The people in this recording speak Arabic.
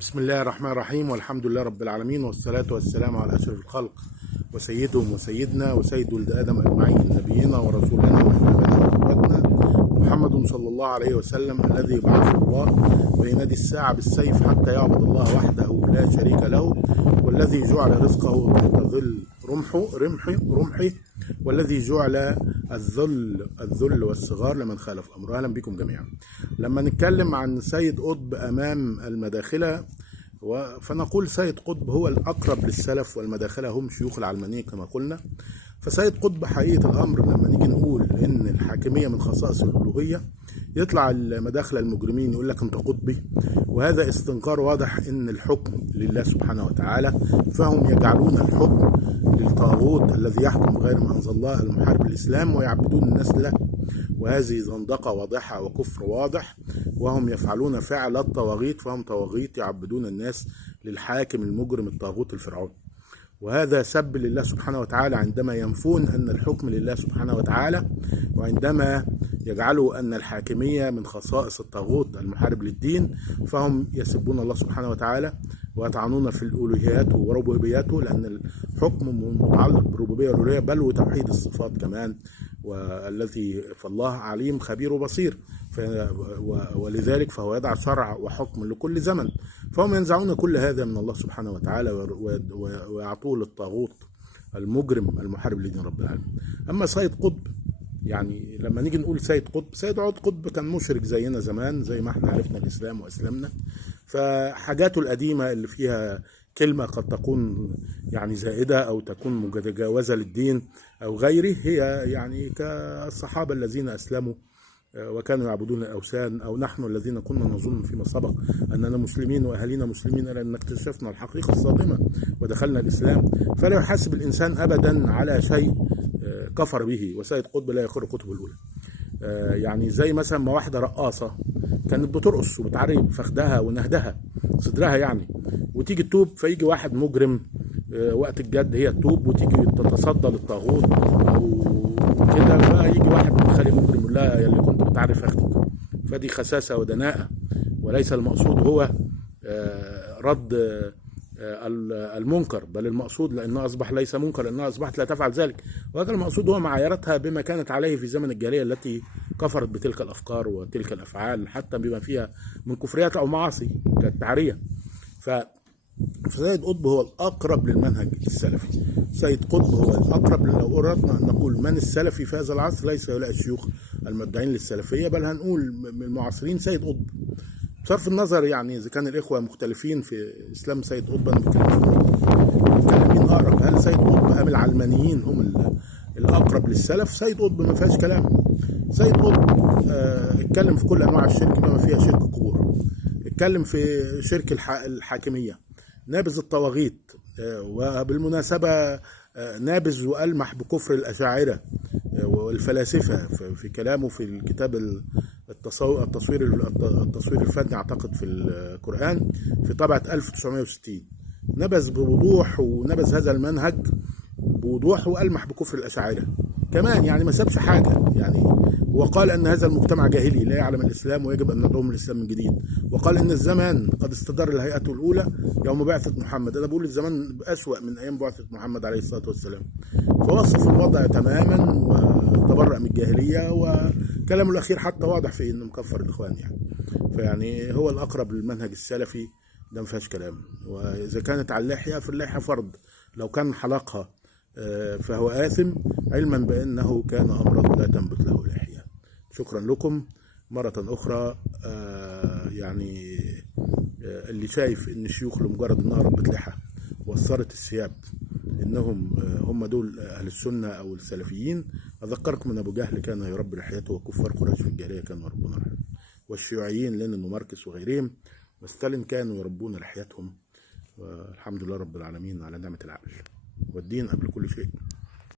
بسم الله الرحمن الرحيم، والحمد لله رب العالمين، والصلاة والسلام على أشرف الخلق وسيدهم وسيدنا وسيد ولد آدم أجمعين، نبينا ورسولنا وإمامنا وقدوتنا محمد صلى الله عليه وسلم، الذي بعثه الله فينادي الساعة بالسيف حتى يعبد الله وحده لا شريك له، والذي جعل رزقه تحت ظل رمحه، والذي جعل الذل والصغار لمن خالف أمره. أهلا بكم جميعا. لما نتكلم عن سيد قطب أمام المداخلة فنقول سيد قطب هو الأقرب للسلف، والمداخلة هم شيوخ العلمانية كما قلنا. فسيد قطب حقيقة الأمر لما نيجي نقول إن الحاكمية من خصائص الألوهية، يطلع المداخلة المجرمين يقول لك أنت قطبي، وهذا استنكار واضح إن الحكم لله سبحانه وتعالى، فهم يجعلون الحكم للطاغوت الذي يحكم بغير ما أنزل الله المحارب الإسلام ويعبدون الناس له، وهذه زندقة واضحة وكفر واضح، وهم يفعلون فعل الطواغيت، فهم طواغيت يعبدون الناس للحاكم المجرم الطاغوت الفرعوني. وهذا سب لله سبحانه وتعالى عندما ينفون أن الحكم لله سبحانه وتعالى، وعندما يجعلوا أن الحاكمية من خصائص الطاغوت المحارب للدين، فهم يسبون الله سبحانه وتعالى ويطعنون في الألوهيات وربوبياته، لأن الحكم متعلق بالربوبية والألوهية بل وتوحيد الصفات كمان، والذي فالله عليم خبير بصير، ولذلك فهو يضع شرع وحكم لكل زمن. فهم ينزعون كل هذا من الله سبحانه وتعالى ويعطوه للطاغوت المجرم المحارب لدين رب العالمين. أما سيد قطب، يعني لما نيجي نقول سيد قطب، سيد عود قطب كان مشرك زينا زمان، زي ما احنا عرفنا الإسلام وأسلمنا. فحاجاته القديمة اللي فيها كلمة قد تكون يعني زائدة أو تكون مجاوزة للدين أو غيره، هي يعني كالصحابة الذين أسلموا وكانوا يعبدون الأوثان، أو نحن الذين كنا نظن فيما سبق أننا مسلمين وأهالينا مسلمين، إلى أن اكتشفنا الحقيقة الصادمة ودخلنا الإسلام. فلا يحاسب الإنسان أبدا على شيء كفر به، وسيد قطب لا يقر كتب الأولى. يعني زي مثلا ما واحدة رقاصة كانت بترقص وبتعري فخدها ونهدها صدرها يعني، وتيجي تتوب، فيجي واحد مجرم وقت الجد هي تتوب وتيجي تتصدى للطاغوت او كده، فيجي واحد مدخلي مجرم يقول لها يا اللي كنت بتعري فخدك. فدي خساسة ودناءة، وليس المقصود هو رد المنكر، بل المقصود لأنه أصبح ليس منكر، لأنها أصبحت لا تفعل ذلك، وهذا المقصود هو معايرتها بما كانت عليه في زمن الجاهلية التي كفرت بتلك الأفكار وتلك الأفعال، حتى بما فيها من كفريات أو معاصي كالتعرية. فسيد قطب هو الأقرب للمنهج السلفي. سيد قطب هو الأقرب، لو أردنا أن نقول من السلفي في هذا العصر ليس هؤلاء الشيوخ المدعين للسلفية، بل هنقول من المعاصرين سيد قطب. بصرف النظر يعني إذا كان الإخوة مختلفين في إسلام سيد قطب، مين أقرب؟ هل سيد قطب أم العلمانيين هم الأقرب للسلف؟ سيد قطب ما فيهاش كلام. سيد قطب اتكلم في كل أنواع الشرك بما فيها شرك قبور، اتكلم في شرك الحاكمية، نابذ الطواغيت، وبالمناسبة نابذ وألمح بكفر الأشاعرة والفلاسفة في كلامه في الكتاب التصوير الفني أعتقد في القرآن في طبعة 1960، نبذ بوضوح ونبذ هذا المنهج بوضوح وألمح بكفر الأشاعرة كمان، يعني ما سابش حاجة يعني. وقال أن هذا المجتمع جاهلي لا يعلم الإسلام ويجب أن ندعوهم الإسلام من جديد، وقال أن الزمان قد استدار الهيئة الأولى يوم بعثة محمد. أنا بقول الزمان أسوأ من أيام بعثة محمد عليه الصلاة والسلام. فوصف الوضع تماما وتبرأ من الجاهلية، وكلامه الأخير حتى واضح في أنه مكفر الإخوان يعني. فيعني هو الأقرب للمنهج السلفي، ده ما فيهاش كلام. وإذا كانت على اللحية فاللحية فرض، لو كان حلقها فهو آثم، علما بأنه كان أمرا لا تنبت له لحية. شكرا لكم مرة أخرى. يعني اللي شايف إن الشيوخ لمجرد إنها ربت لحى وأثرت الثياب إنهم هم دول أهل السنة أو السلفيين، أذكركم أن أبو جهل كان يربي لحيته، وكفار قريش في الجاهلية كانوا يربون لحيتهم، والشيوعيين لينين وماركس وغيرهم وستالين كانوا يربون لحيتهم. والحمد لله رب العالمين على نعمة العقل والدين قبل كل شيء.